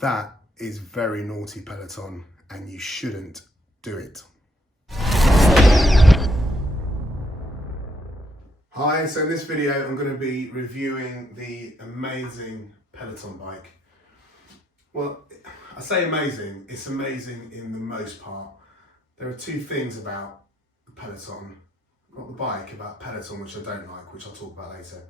That is very naughty, Peloton, and you shouldn't do it. Hi, so in this video I'm going to be reviewing the amazing Peloton bike. Well, I say amazing, it's amazing in the most part. There are two things about the Peloton, not the bike, about Peloton which I don't like, which I'll talk about later.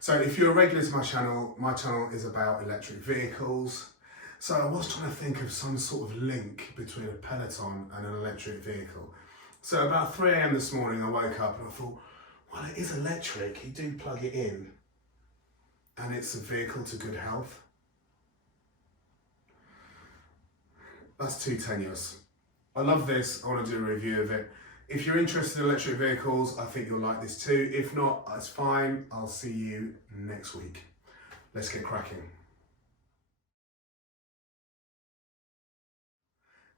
So if you're a regular to my channel is about electric vehicles. So I was trying to think of some sort of link between a Peloton and an electric vehicle. So about 3 AM this morning I woke up and I thought, well, it is electric, you do plug it in, and it's a vehicle to good health. That's too tenuous. I love this, I want to do a review of it. If you're interested in electric vehicles, I think you'll like this too. If not, that's fine, I'll see you next week. Let's get cracking.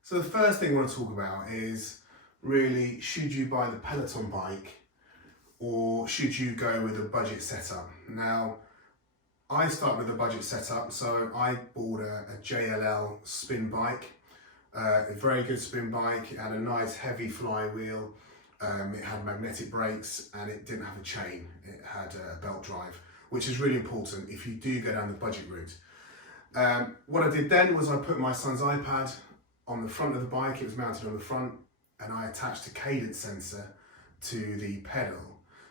So the first thing I want to talk about is really, should you buy the Peloton bike or should you go with a budget setup? Now, I start with a budget setup, so I bought a JLL spin bike, a very good spin bike. It had a nice heavy flywheel, it had magnetic brakes, and it didn't have a chain. It had a belt drive, which is really important if you do go down the budget route. What I did then was I put my son's iPad on the front of the bike. It was mounted on the front, and I attached a cadence sensor to the pedal.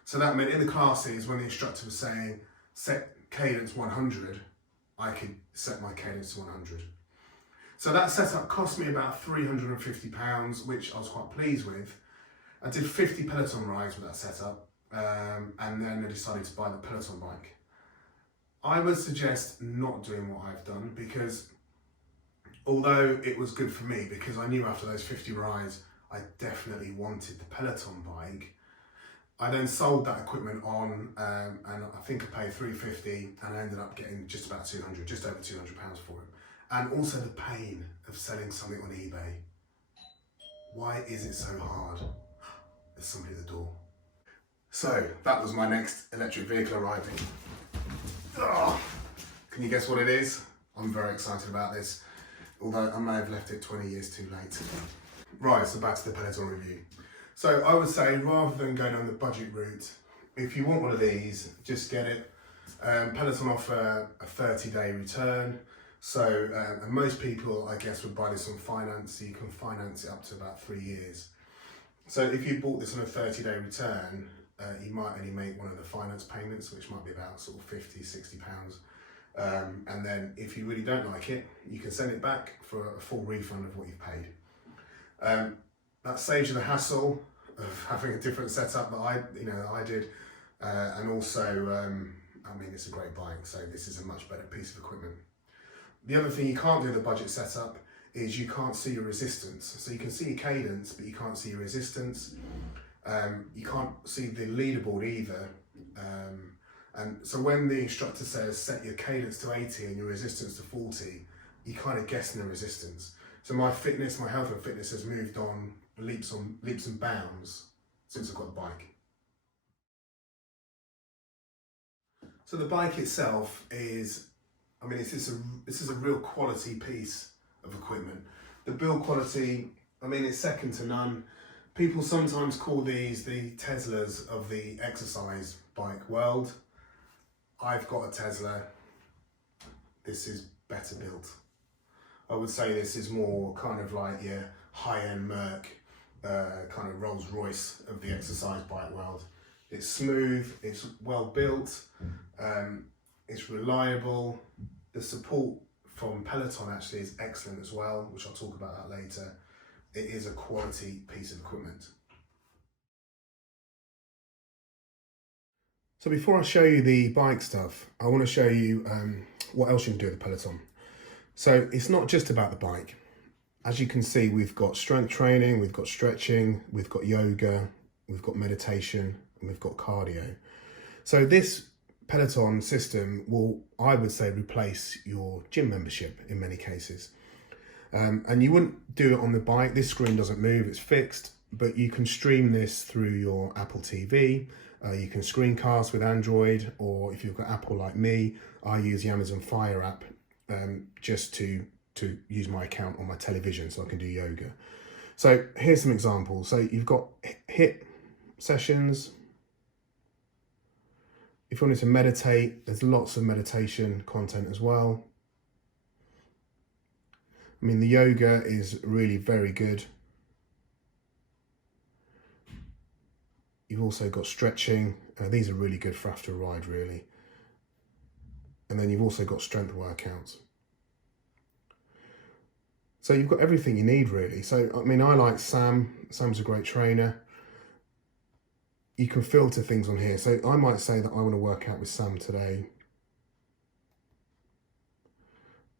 So that meant in the classes, when the instructor was saying set cadence 100, I could set my cadence to 100. So that setup cost me about £350, which I was quite pleased with. I did 50 Peloton rides with that setup, and then I decided to buy the Peloton bike. I would suggest not doing what I've done, because although it was good for me, because I knew after those 50 rides, I definitely wanted the Peloton bike. I then sold that equipment on, and I think I paid $350, and I ended up getting just about 200, just over £200 for it. And also the pain of selling something on eBay. Why is it so hard? There's somebody at the door. So that was my next electric vehicle arriving. Oh, can you guess what it is? I'm very excited about this, although I may have left it 20 years too late. Right, so back to the Peloton review. So I would say, rather than go down the budget route, if you want one of these, just get it. Peloton offer a 30-day return. So and most people, I guess, would buy this on finance. So you can finance it up to about 3 years. So if you bought this on a 30-day return, you might only make one of the finance payments, which might be about sort of £50, £60. And then if you really don't like it, you can send it back for a full refund of what you've paid. That saves you the hassle of having a different setup that I did, and also, I mean, it's a great bike, so this is a much better piece of equipment. The other thing you can't do in the budget setup is you can't see your resistance. So you can see your cadence, but you can't see your resistance. You can't see the leaderboard either. And so when the instructor says set your cadence to 80 and your resistance to 40, you kind of guessing the resistance. So my health and fitness has moved on leaps and bounds since I've got the bike. So the bike itself is, I mean, this is a real quality piece of equipment. The build quality, I mean, it's second to none. People sometimes call these the Teslas of the exercise bike world. I've got a Tesla. This is better built. I would say this is more kind of like your high-end Merc, kind of Rolls Royce of the exercise bike world. It's smooth, it's well built, it's reliable. The support from Peloton actually is excellent as well, which I'll talk about that later. It is a quality piece of equipment. So before I show you the bike stuff, I want to show you what else you can do with the Peloton. So it's not just about the bike. As you can see, we've got strength training, we've got stretching, we've got yoga, we've got meditation, and we've got cardio. So this Peloton system will, I would say, replace your gym membership in many cases. And you wouldn't do it on the bike. This screen doesn't move, it's fixed, but you can stream this through your Apple TV. You can screencast with Android, or if you've got Apple like me, I use the Amazon Fire app just to use my account on my television so I can do yoga. So here's some examples. So you've got HIIT sessions. If you wanted to meditate, there's lots of meditation content as well. I mean, the yoga is really very good. You've also got stretching. These are really good for after a ride, really. And then you've also got strength workouts. So you've got everything you need, really. So, I mean, I like Sam. Sam's a great trainer. You can filter things on here. So I might say that I want to work out with Sam today.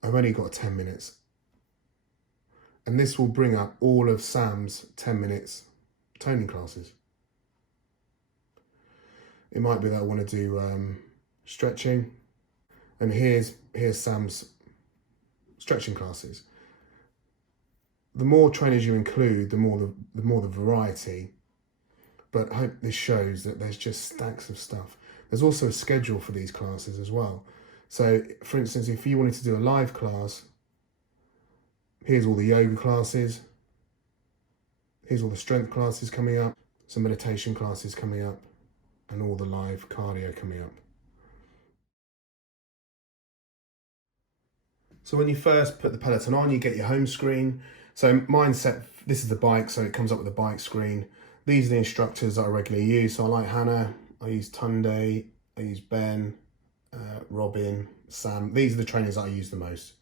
I've only got 10 minutes. And this will bring up all of Sam's 10 minutes toning classes. It might be that I want to do stretching. And here's Sam's stretching classes. The more trainers you include, the more the variety. But I hope this shows that there's just stacks of stuff. There's also a schedule for these classes as well. So, for instance, if you wanted to do a live class, here's all the yoga classes. Here's all the strength classes coming up, some meditation classes coming up, and all the live cardio coming up. So when you first put the Peloton on, you get your home screen. So mine's set, this is the bike, so it comes up with a bike screen. These are the instructors that I regularly use. So I like Hannah, I use Tunde, I use Ben, Robin, Sam. These are the trainers that I use the most.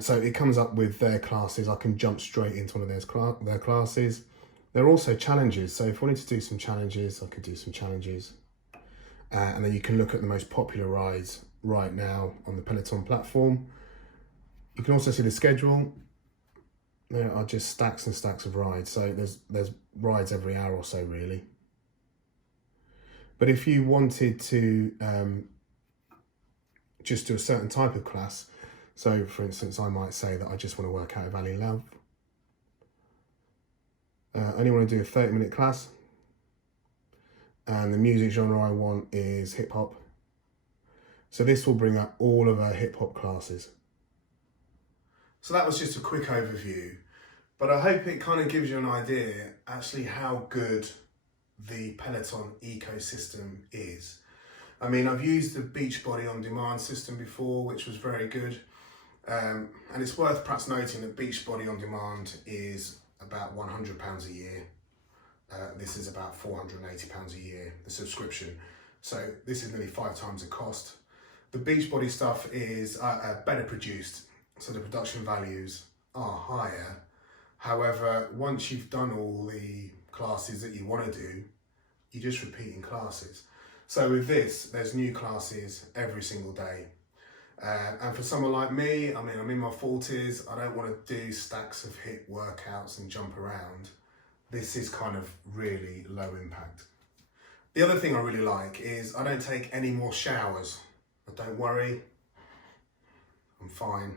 So it comes up with their classes. I can jump straight into one of their classes. There are also challenges. So if I wanted to do some challenges, I could do some challenges. And then you can look at the most popular rides right now on the Peloton platform. You can also see the schedule. There are just stacks and stacks of rides. So there's rides every hour or so, really. But if you wanted to just do a certain type of class, so for instance, I might say that I just want to work out of Valley Love. I only want to do a 30-minute class. And the music genre I want is hip hop. So this will bring up all of our hip hop classes. So that was just a quick overview, but I hope it kind of gives you an idea actually how good the Peloton ecosystem is. I mean, I've used the Beachbody on demand system before, which was very good. And it's worth perhaps noting that Beachbody on demand is about £100 a year. This is about £480 a year, the subscription. So this is nearly 5 times the cost. The Beachbody stuff is better produced. So the production values are higher. However, once you've done all the classes that you want to do, you're just repeating classes. So with this, there's new classes every single day. And for someone like me, I mean, I'm in my 40s, I don't want to do stacks of HIIT workouts and jump around. This is kind of really low impact. The other thing I really like is I don't take any more showers. But don't worry, I'm fine.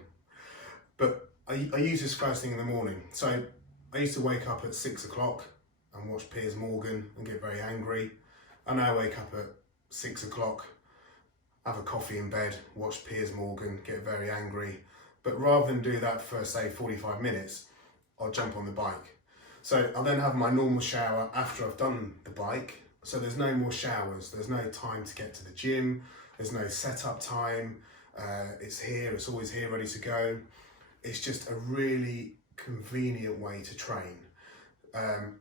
But I use this first thing in the morning. So I used to wake up at 6 o'clock and watch Piers Morgan and get very angry. And now I wake up at 6 o'clock, have a coffee in bed, watch Piers Morgan, get very angry. But rather than do that for, say, 45 minutes, I'll jump on the bike. So I'll then have my normal shower after I've done the bike. So there's no more showers. There's no time to get to the gym. There's no setup time. It's here, it's always here, ready to go. It's just a really convenient way to train.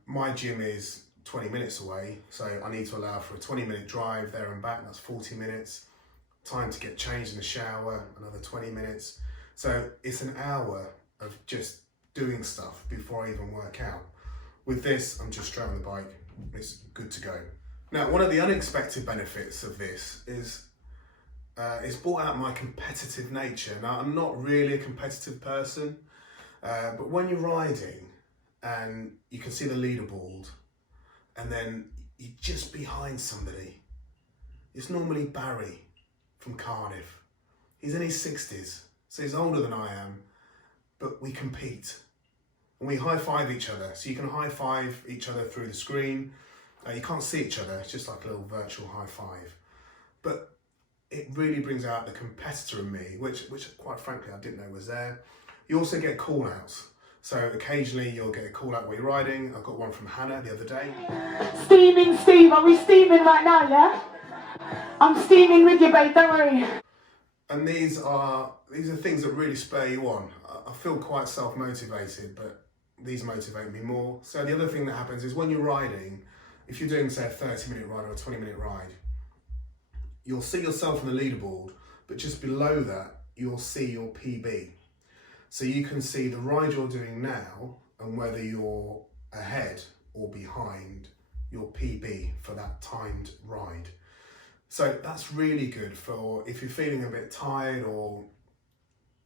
My gym is 20 minutes away, so I need to allow for a 20-minute drive there and back. That's 40 minutes. Time to get changed in the shower, another 20 minutes. So it's an hour of just doing stuff before I even work out. With this, I'm just straight on the bike. It's good to go. Now, one of the unexpected benefits of this is it's brought out my competitive nature. Now, I'm not really a competitive person, but when you're riding and you can see the leaderboard and then you're just behind somebody, it's normally Barry from Cardiff. He's in his 60s, so he's older than I am, but we compete. And we high-five each other, so you can high-five each other through the screen. You can't see each other, it's just like a little virtual high-five. But it really brings out the competitor in me, which quite frankly I didn't know was there. You also get call outs. So occasionally you'll get a call out while you're riding. I got one from Hannah the other day. Steaming, Steve, are we steaming right now, yeah? I'm steaming with you, babe, don't worry. And these are things that really spur you on. I feel quite self-motivated, but these motivate me more. So the other thing that happens is when you're riding, if you're doing, say, a 30-minute ride or a 20-minute ride, you'll see yourself on the leaderboard, but just below that, you'll see your PB. So you can see the ride you're doing now and whether you're ahead or behind your PB for that timed ride. So that's really good for if you're feeling a bit tired or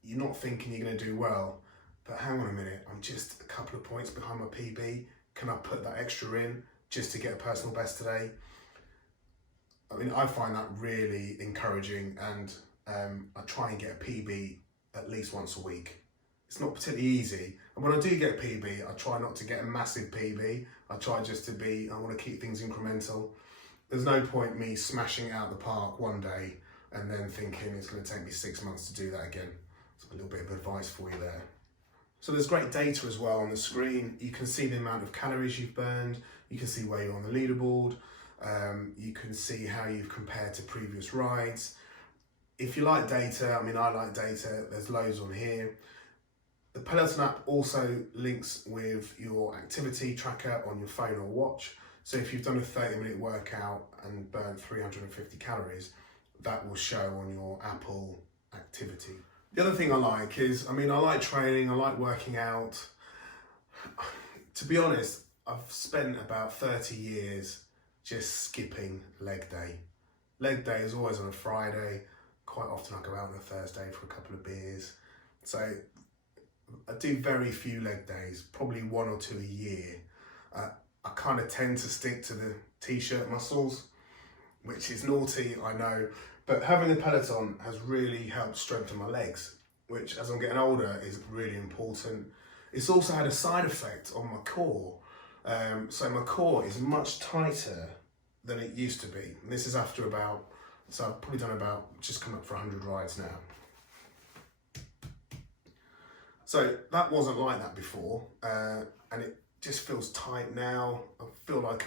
you're not thinking you're going to do well, but hang on a minute, I'm just a couple of points behind my PB. Can I put that extra in just to get a personal best today? I mean, I find that really encouraging, and I try and get a PB at least once a week. It's not particularly easy, and when I do get a PB, I try not to get a massive PB. I try just to I want to keep things incremental. There's no point me smashing it out the park one day and then thinking it's going to take me 6 months to do that again. So a little bit of advice for you there. So there's great data as well on the screen. You can see the amount of calories you've burned. You can see where you're on the leaderboard. You can see how you've compared to previous rides. If you like data, I mean, I like data, there's loads on here. The Peloton app also links with your activity tracker on your phone or watch. So if you've done a 30-minute workout and burned 350 calories, that will show on your Apple activity. The other thing I like is, I mean, I like training, I like working out. To be honest, I've spent about 30 years just skipping leg day. Leg day is always on a Friday. Quite often I go out on a Thursday for a couple of beers. So I do very few leg days, probably 1 or 2 a year. I kind of tend to stick to the t-shirt muscles, which is naughty, I know, but having the Peloton has really helped strengthen my legs, which as I'm getting older is really important. It's also had a side effect on my core. So my core is much tighter than it used to be. And this is after so I've probably done just come up for 100 rides now. So that wasn't like that before, and it just feels tight now. I feel like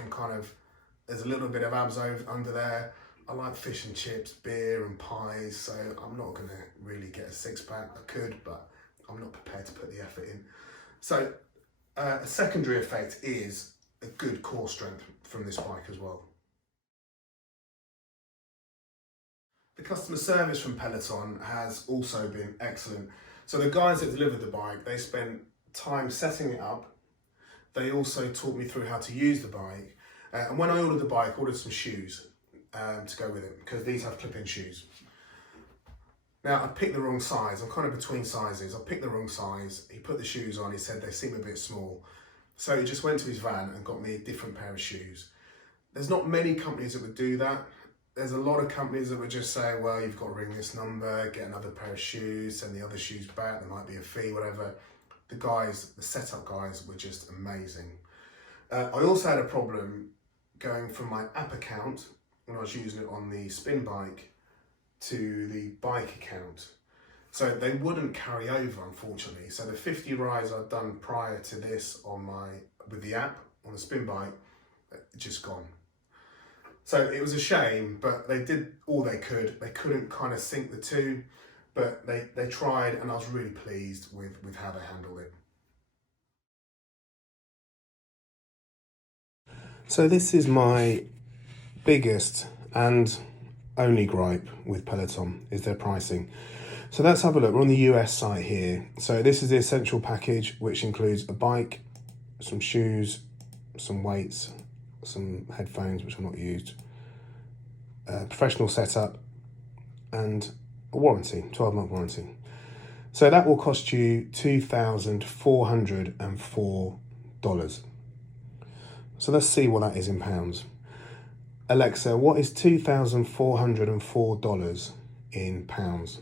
there's a little bit of abs under there. I like fish and chips, beer and pies, so I'm not gonna really get a six-pack. I could, but I'm not prepared to put the effort in. So a secondary effect is a good core strength from this bike as well. The customer service from Peloton has also been excellent. So the guys that delivered the bike, they spent time setting it up. They also taught me through how to use the bike. And when I ordered the bike, I ordered some shoes to go with it, because these have clip-in shoes. Now, I picked the wrong size. I'm kind of between sizes. I picked the wrong size. He put the shoes on. He said they seem a bit small. So he just went to his van and got me a different pair of shoes. There's not many companies that would do that. There's a lot of companies that would just say, well, you've got to ring this number, get another pair of shoes, send the other shoes back, there might be a fee, whatever. The setup guys were just amazing. I also had a problem going from my app account, when I was using it on the spin bike, to the bike account. So they wouldn't carry over, unfortunately. So the 50 rides I'd done prior to this with the app on the spin bike, just gone. So it was a shame, but they did all they could. They couldn't kind of sync the two, but they tried, and I was really pleased with how they handled it. So this is my biggest and only gripe with Peloton, is their pricing. So let's have a look. We're on the US site here. So this is the essential package, which includes a bike, some shoes, some weights, some headphones, which I've not used, professional setup, and a warranty, 12-month warranty. So that will cost you $2,404. So let's see what that is in pounds. Alexa, what is $2,404 in pounds?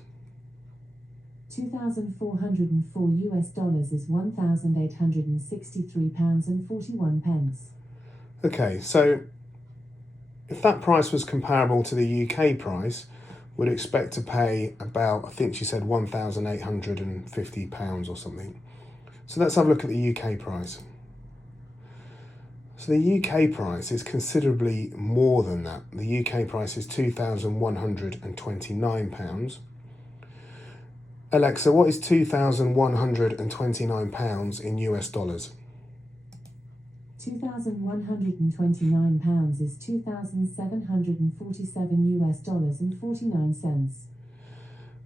$2,404 is £1,863.41. Okay, so if that price was comparable to the UK price, would expect to pay about, I think she said £1,850 or something. So let's have a look at the UK price. So the UK price is considerably more than that. The UK price is £2,129. Alexa, what is £2,129 in US dollars? £2,129 is $2,747 and 49 cents.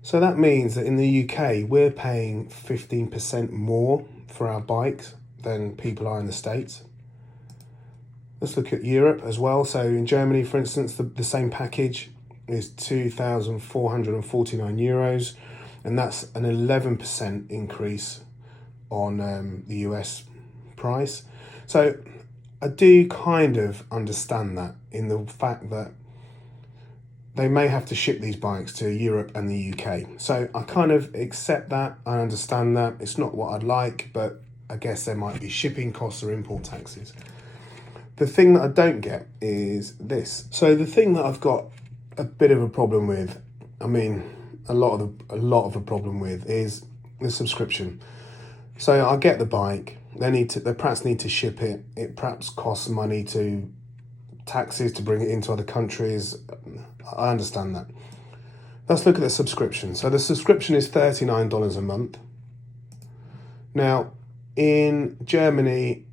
So that means that in the UK, we're paying 15% more for our bikes than people are in the States. Let's look at Europe as well. So in Germany, for instance, the same package is €2,449, and that's an 11% increase on the US price. So I do kind of understand that, in the fact that they may have to ship these bikes to Europe and the UK. So I kind of accept that, I understand that. It's not what I'd like, but I guess there might be shipping costs or import taxes. The thing that I don't get is this. So the thing that I've got a bit of a problem with, I mean, a lot of a problem with, is the subscription. So I get the bike, they perhaps need to ship it. It perhaps costs money to taxes to bring it into other countries. I understand that. Let's look at the subscription. So the subscription is $39 a month. Now, in Germany,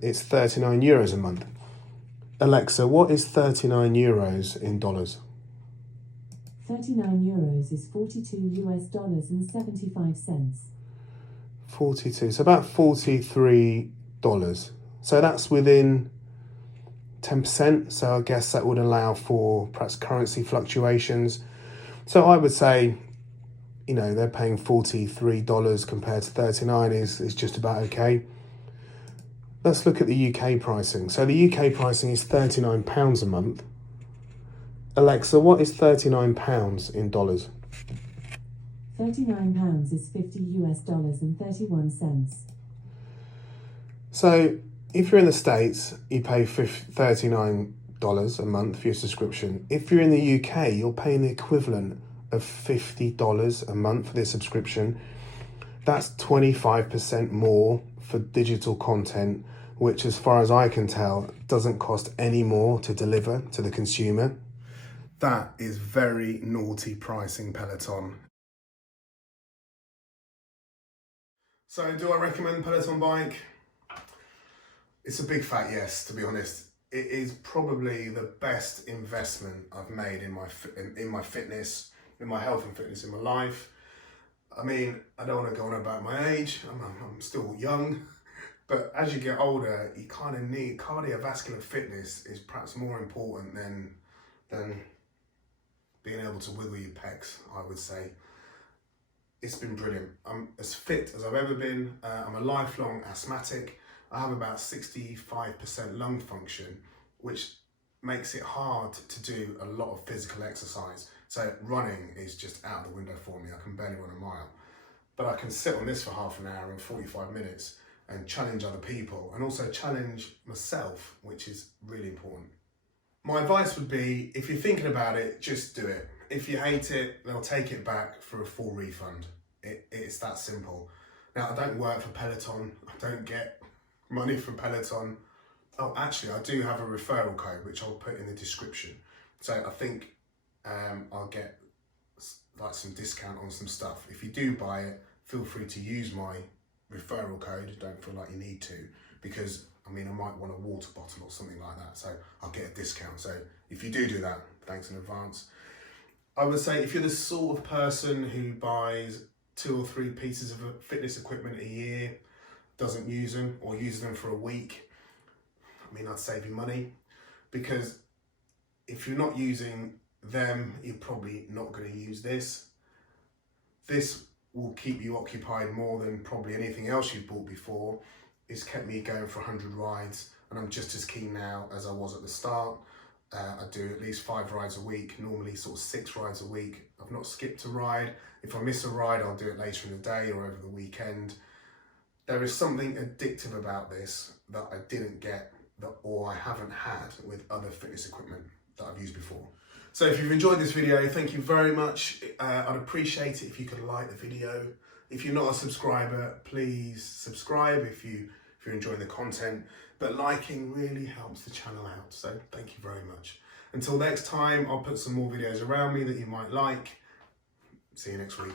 it's €39 a month. Alexa, what is €39 in dollars? €39 is $42 and 75 cents. 42, so about $43. So that's within 10%. So I guess that would allow for perhaps currency fluctuations. So I would say, you know, they're paying $43 compared to 39 is just about okay. Let's look at the UK pricing. So the UK pricing is £39 a month. Alexa, what is £39 in dollars? £39 is $50 and 31 cents. So if you're in the States, you pay $39 a month for your subscription. If you're in the UK, you're paying the equivalent of $50 a month for this subscription. That's 25% more for digital content, which, as far as I can tell, doesn't cost any more to deliver to the consumer. That is very naughty pricing, Peloton. So do I recommend Peloton bike? It's a big fat yes, to be honest. It is probably the best investment I've made in my fitness, in my health and fitness, in my life. I mean, I don't want to go on about my age. I'm still young, but as you get older, you kind of need cardiovascular fitness is perhaps more important than being able to wiggle your pecs, I would say. It's been brilliant. I'm as fit as I've ever been. I'm a lifelong asthmatic. I have about 65% lung function, which makes it hard to do a lot of physical exercise. So running is just out the window for me. I can barely run a mile. But I can sit on this for half an hour and 45 minutes and challenge other people, and also challenge myself, which is really important. My advice would be, if you're thinking about it, just do it. If you hate it, they'll take it back for a full refund. It's that simple. Now, I don't work for Peloton. I don't get money from Peloton. Oh, actually, I do have a referral code, which I'll put in the description. So I think I'll get like some discount on some stuff. If you do buy it, feel free to use my referral code. Don't feel like you need to, because I mean, I might want a water bottle or something like that, so I'll get a discount. So if you do that, thanks in advance. I would say, if you're the sort of person who buys 2 or 3 pieces of fitness equipment a year, doesn't use them, or uses them for a week, I mean, I'd save you money, because if you're not using them, you're probably not going to use this. This will keep you occupied more than probably anything else you've bought before. It's kept me going for 100 rides, and I'm just as keen now as I was at the start. I do at least 5 rides a week, normally sort of 6 rides a week. I've not skipped a ride. If I miss a ride, I'll do it later in the day or over the weekend. There is something addictive about this that I didn't get, or I haven't had with other fitness equipment that I've used before. So if you've enjoyed this video, thank you very much. I'd appreciate it if you could like the video. If you're not a subscriber, please subscribe if you're enjoying the content. But liking really helps the channel out, so thank you very much. Until next time, I'll put some more videos around me that you might like. See you next week.